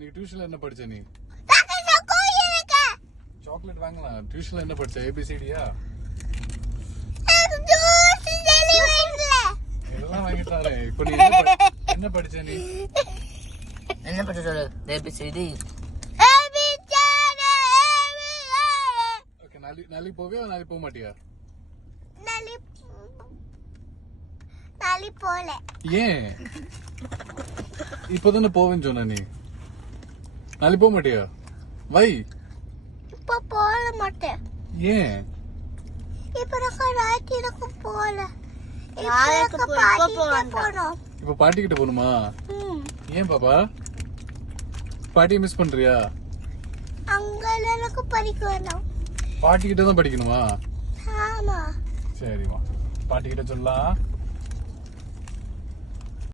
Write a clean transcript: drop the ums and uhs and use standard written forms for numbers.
நீ டியூஷன்ல என்ன படிச்ச நீ? சாக்லேட் வாங்கலாம். டியூஷன்ல என்ன படிச்ச? ஏபிசிடியா? எல்லாம் வாங்கிட்டாரே. இப்போ நீ என்ன படிச்ச நீ? என்ன படிச்ச சொல்லு? ஏபிசிடி. ஓகே, நாளைக்கு போவியா நாளைக்கு போக மாட்டியா? நாளைக்கு போல. ஏன்? இப்போதானே போவேன்னு சொன்ன நீ. நாளைக்கு போக மாட்டியா? வை. இப்ப போக மாட்டேன். ஏன்? இப்ப ராத்திரிக்கு போல. இப்ப பாட்டி கிட்ட போகணுமா? ஏன் பாப்பா? பாட்டியை மிஸ் பண்றியா? அங்க எனக்கு படிக்க வேண்டாம். பாட்டி கிட்ட தான் படிக்கணுமா? ஆமா. சரிமா, பாட்டி கிட்ட சொல்லலாம்.